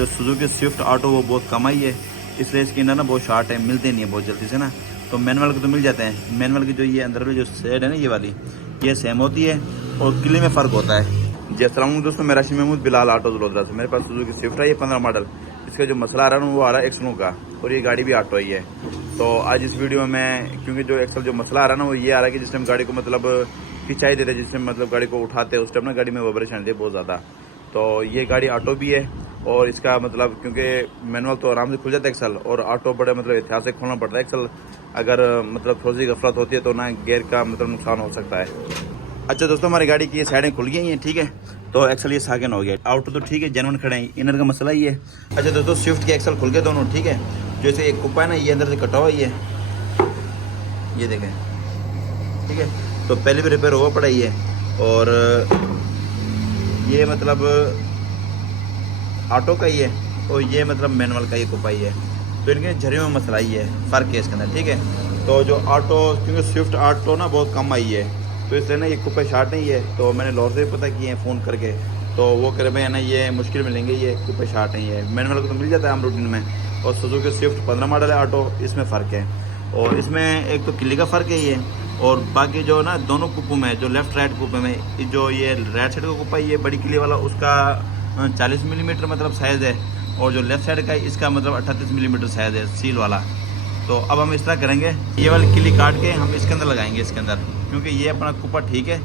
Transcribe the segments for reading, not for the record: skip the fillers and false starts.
जो Suzuki Swift auto वो बहुत कम आई है, इसलिए इसके अंदर ना बहुत शार्ट है, मिलते नहीं है बहुत जल्दी से ना। तो मैनुअल के तो मिल जाते हैं। मैनुअल की जो ये अंदर वाली जो शेड है ना, ये वाली ये सेम होती है और किले में फ़र्क होता है। जी अस्सलाम वालेकुम दोस्तों, मेरा महमूद बिलाल ऑटो जलोदरा से। मेरे पास सुजुकी स्विफ्ट है, ये 15 मॉडल। इसका जो मसला आ रहा है ना वो आ रहा है एक्सनो का, और ये गाड़ी भी ऑटो ही है। तो आज इस वीडियो में मैं, क्योंकि जो एक्सल जो मसला आ रहा है ना वो ये आ रहा है कि जिस टाइम गाड़ी को मतलब खिंचाई देते, जिस टाइम मतलब गाड़ी को उठाते हैं उस टाइम ना गाड़ी में वाइब्रेशन आती है बहुत ज़्यादा। तो ये गाड़ी ऑटो भी है, और इसका मतलब क्योंकि मैनुअल तो आराम से खुल जाता है एक्सल, और ऑटो बड़े मतलब एहतियात से खोलना पड़ता है एक्सल। अगर मतलब थोड़ी सी गफलत होती है तो ना गेयर का मतलब नुकसान हो सकता है। अच्छा दोस्तों, हमारी गाड़ी की ये साइडें खुल गई हैं, ठीक है। तो एक्सल ये सागन हो गया, आउटर तो ठीक है, जेनवन खड़े हैं, इनर का मसला ही है। अच्छा दोस्तों, स्विफ्ट के एक्सल खुल गए दोनों, ठीक है। जैसे एक कुप्पा है ना, ये अंदर से कटा हुआ ही है, ये देखें, ठीक है। तो पहले भी रिपेयर हुआ पड़ा ही है, और ये मतलब ऑटो का ही है, और ये मतलब मैनुअल का ही कुप्पा ही है। तो इनके झरियों में मसला ही है, फ़र्क है इसके अंदर, ठीक है। तो जो ऑटो, क्योंकि स्विफ्ट ऑटो ना बहुत कम आई है, तो इसलिए ना ये कुप्पे शार्ट नहीं है। तो मैंने लॉर से भी पता किए हैं फ़ोन करके, तो वो कह रहे हैं ना ये मुश्किल में लेंगे, ये कुप्पे शार्ट नहीं है। मैनुअल को तो मिल जाता है आम रूटीन में। और सुजुकी स्विफ्ट 15 मॉडल है ऑटो, इसमें फ़र्क है। और इसमें एक तो किले का फ़र्क है ये, और बाकी जो ना दोनों कुप्पों में, जो लेफ़्ट राइट कुप्पे में, जो ये राइट साइड का कुप्पा ये बड़ी किले वाला, उसका 40 मिलीमीटर मतलब साइज़ है, और जो लेफ़्ट साइड का है इसका मतलब 38 मिलीमीटर साइज़ है सील वाला। तो अब हम इस तरह करेंगे, ये वाली किली काट के हम इसके अंदर लगाएंगे इसके अंदर, क्योंकि ये अपना कुप्पा ठीक है,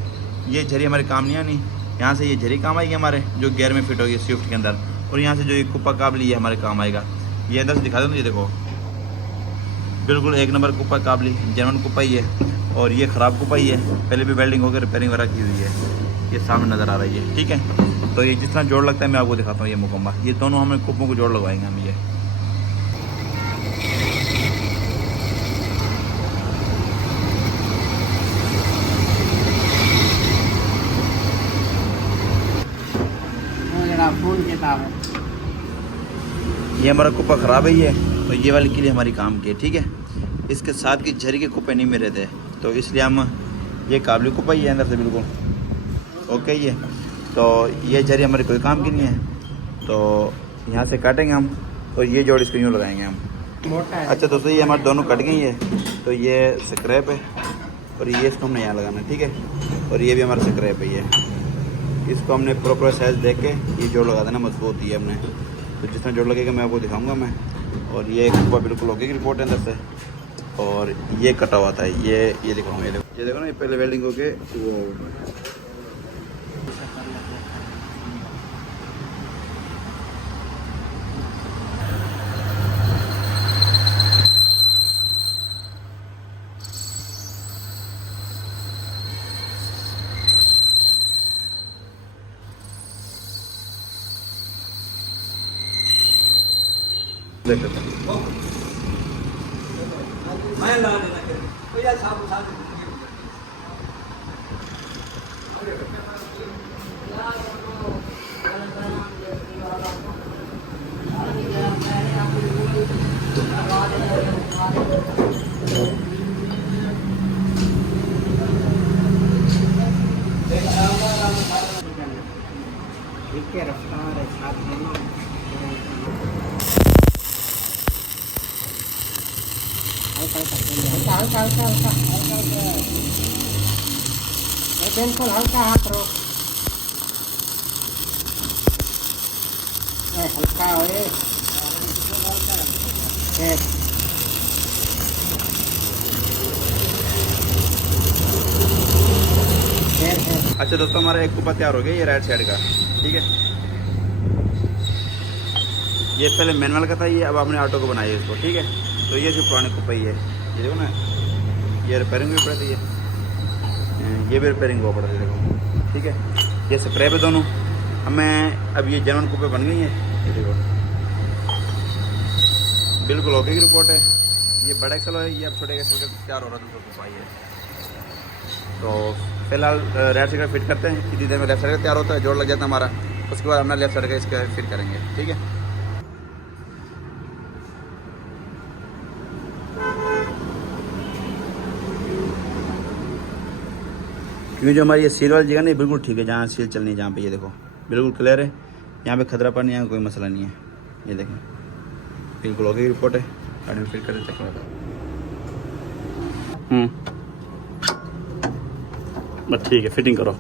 ये झरी हमारे काम नहीं आनी। यहाँ से ये झरी काम आएगी हमारे, जो गियर में फिट होगी स्विफ्ट के अंदर, और यहाँ से जो ये कुप्पा काबली ये हमारे काम आएगा। ये अंदर से दिखा दो ना, ये देखो बिल्कुल एक नंबर कुप्पा काबली, जेनवन कुप्पा ही है, और ये ख़राब कुप्पा ही है, पहले भी वेल्डिंग होकर रिपेयरिंग वगैरह की हुई है। ये सामने नज़र आ रही है, ठीक है। तो ये जिस तरह जोड़ लगता है मैं आपको दिखाता हूँ, ये मुकम्मल, ये दोनों हमें कुप्पों को जोड़ लगवाएंगे हम। ये हमारा कुप्पा ख़राब है ये, तो ये वाली किले हमारी काम की है, ठीक है। इसके साथ की झरी के कुप्पे नहीं मेरे थे, तो इसलिए हम ये काबली कुप्पा ही है अंदर से बिल्कुल ओके। ये तो ये झरी हमारी कोई काम की नहीं है, तो यहाँ से काटेंगे हम, और ये जोड़ इसको यूँ लगाएंगे हम। अच्छा दोस्तों, ये हमारे दोनों कट गई है, तो ये स्क्रैप है, और ये इसको हमने यहाँ लगाना है, ठीक है। और ये भी हमारा स्क्रैप है, ये इसको हमने प्रॉपर साइज देख के ये जोड़ लगा देना, मजबूत ही है हमने। तो जितना जोड़ लगेगा मैं आपको दिखाऊंगा मैं। और ये कुप्पा बिल्कुल ओके की रिपोर्ट है अंदर से, और ये कटा हुआ था, ये दिखाऊंगा, ये देखो ना, ये पहले वेल्डिंग हो के वो देख सकते हैं। पेंसिल हल्का हाथ रो, हल्का हो अच्छा दोस्तों, हमारा एक कुप्पा तैयार हो गया, ये राइट साइड का, ठीक है। ये पहले मैनुअल का था, ये अब आपने ऑटो को बनाया है इसको, ठीक है। तो ये जो पुराने कुप्पा ही है, ये देखो ना, ये रिपेयरिंग भी पड़ती है, ये भी रिपेयरिंग हुआ पड़ता है, देखो, ठीक है। ये स्क्रैप है दोनों हमें। अब ये जेनवन कुप्पे बन गई हैं, ये देखो बिल्कुल ओके की रिपोर्ट है। ये बड़ा एक्सल है, ये अब छोटे एक्सल का तैयार हो रहा है, तो कुप्पा है। तो फिलहाल राइट साइड का फिट करते हैं, कितनी देर में लेफ्ट साइड का तैयार होता है, जोड़ लग जाता है हमारा, उसके बाद हमने लेफ्ट साइड का इसका फिट करेंगे, ठीक है। क्योंकि जो हमारी ये सील वाली जगह नहीं बिल्कुल ठीक है, जहाँ सील चलनी है, जहाँ पे ये देखो बिल्कुल क्लियर है, यहाँ पे खतरा पर नहीं है, कोई मसला नहीं है। ये देखें बिल्कुल ओके रिपोर्ट है। गाड़ी में फिट कर देते हैं। बस ठीक है, फिटिंग करो।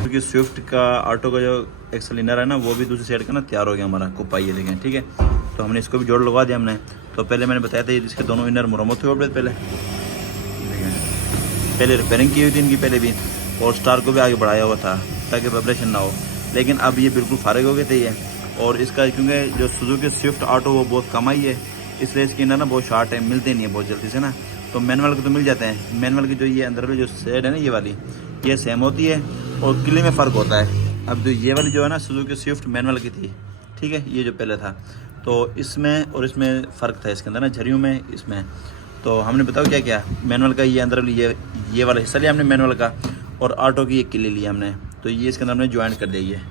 क्योंकि स्विफ्ट का ऑटो का जो एक्सल इनर है ना वो भी दूसरी साइड का ना तैयार हो गया हमारा कुपाई, ये देखें ठीक है। तो हमने इसको भी जोड़ लगवा दिया हमने। तो पहले मैंने बताया था इसके दोनों इनर मुरम्मत हुए पहले पहले रिपेयरिंग की हुई थी इनकी पहले भी, और स्टार को भी आगे बढ़ाया हुआ था ताकि वाइब्रेशन ना हो। लेकिन अब ये बिल्कुल फारिग हो गए थे ये। और इसका क्योंकि जो सुजुकी स्विफ्ट ऑटो वो बहुत कम आई है, इसलिए इसके इनर ना बहुत शार्ट है, मिलते नहीं है बहुत जल्दी से ना। तो मैनुअल के तो मिल जाते हैं। मैनुअल की जो ये अंदर वाली जो शेड है ना ये वाली, ये सेम होती है और किले में फ़र्क होता है। अब जो ये वाली जो है ना सुजुकी स्विफ्ट मैनुअल की थी, ठीक है, ये जो पहले था, तो इसमें और इसमें फ़र्क था इसके अंदर ना, झरियों में इसमें। तो हमने बताओ क्या क्या, मैनुअल का ये अंदर ये वाला हिस्सा लिया हमने मैनुअल का, और ऑटो की एक किले ली हमने। तो ये इसके अंदर हमने ज्वाइंट कर दिया है,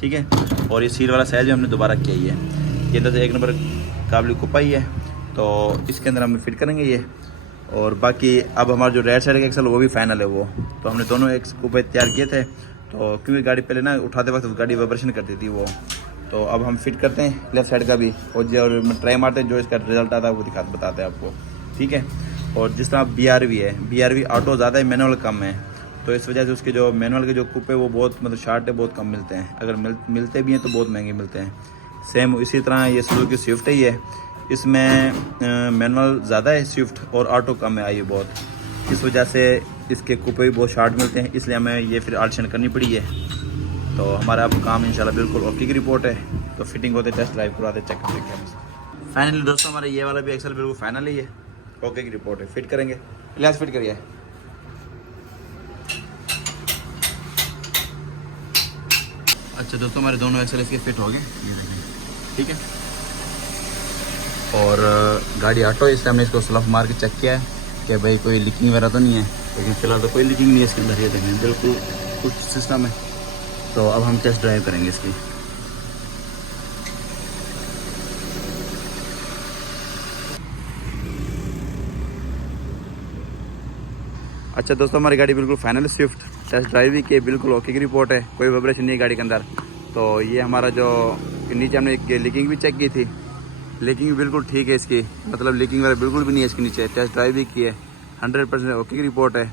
ठीक है। और ये सील वाला साइज भी हमने दोबारा किया ही है। ये अंदर से 1 नंबर काबली कुपाई है, तो इसके अंदर हम फिट करेंगे ये। और बाकी अब हमारा जो राइट साइड का एक्सल वो भी फाइनल है वो। तो हमने दोनों एक कुपाई तैयार किए थे, तो क्योंकि गाड़ी पहले ना उठाते वक्त गाड़ी वाइब्रेशन करती थी वो। तो अब हम फिट करते हैं लेफ्ट साइड का भी, और जो ट्राई मारते हैं जो इसका रिजल्ट आता है वो बताते हैं आपको, ठीक है। और जिस तरह BRV है, BRV ऑटो ज़्यादा है, मैनुअल कम है। तो इस वजह से उसके जो मैनुअल के जो कुप है वो बहुत मतलब शार्ट है, बहुत कम मिलते हैं। अगर मिलते भी हैं तो बहुत महंगे मिलते हैं। सेम इसी तरह ये सुजुकी स्विफ्ट ही है, इसमें मैनुअल ज़्यादा है स्विफ्ट और ऑटो कम है आई बहुत। इस वजह से इसके कुपे भी बहुत शार्ट मिलते हैं, इसलिए हमें ये फिर ऑल्टरेशन करनी पड़ी है। तो हमारा अब काम इंशाल्लाह बिल्कुल ओके की रिपोर्ट है। तो फिटिंग होते टेस्ट ड्राइव करवाते चेक करते। फाइनली दोस्तों हमारा ये वाला भी एक्सल बिल्कुल फाइनल ही है, ओके की रिपोर्ट है। फिट करेंगे, इलाज फिट करिए। अच्छा दोस्तों हमारे दोनों एक्सल इसके फिट हो गए, ये देखें, ठीक है। और गाड़ी ऑटो है, इसलिए हमने इसको स्लफ मार के चेक किया है कि भाई कोई लीकिंग वगैरह तो नहीं है। लेकिन फिलहाल तो कोई लीकिंग नहीं है इसके अंदर, ये देखें बिल्कुल कुछ सिस्टम है। तो अब हम टेस्ट ड्राइव करेंगे इसकी। अच्छा दोस्तों हमारी गाड़ी बिल्कुल फाइनल स्विफ्ट टेस्ट ड्राइव भी की, बिल्कुल ओके की रिपोर्ट है, कोई वाइब्रेशन नहीं है गाड़ी के अंदर। तो ये हमारा जो नीचे हमने लीकिंग भी चेक की थी, लीकिंग भी बिल्कुल ठीक है इसकी, मतलब लीकिंग वगैरह बिल्कुल भी नहीं है इसके नीचे। टेस्ट ड्राइव भी की है, 100% ओके की रिपोर्ट है।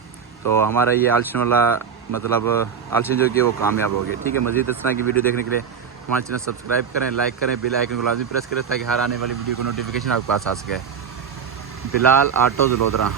तो हमारा ये ऑल्टरेशन वाला मतलब ऑल्टरेशन जो कि वो कामयाब हो गया, ठीक है। मज़ीद इस तरह की वीडियो देखने के लिए हमारे चैनल सब्सक्राइब करें, लाइक करें, बेल आइकन को लाजमी प्रेस करें ताकि हर आने वाली वीडियो को नोटिफिकेशन आपके पास आ सके। बिलाल ऑटोज़ लोधरा।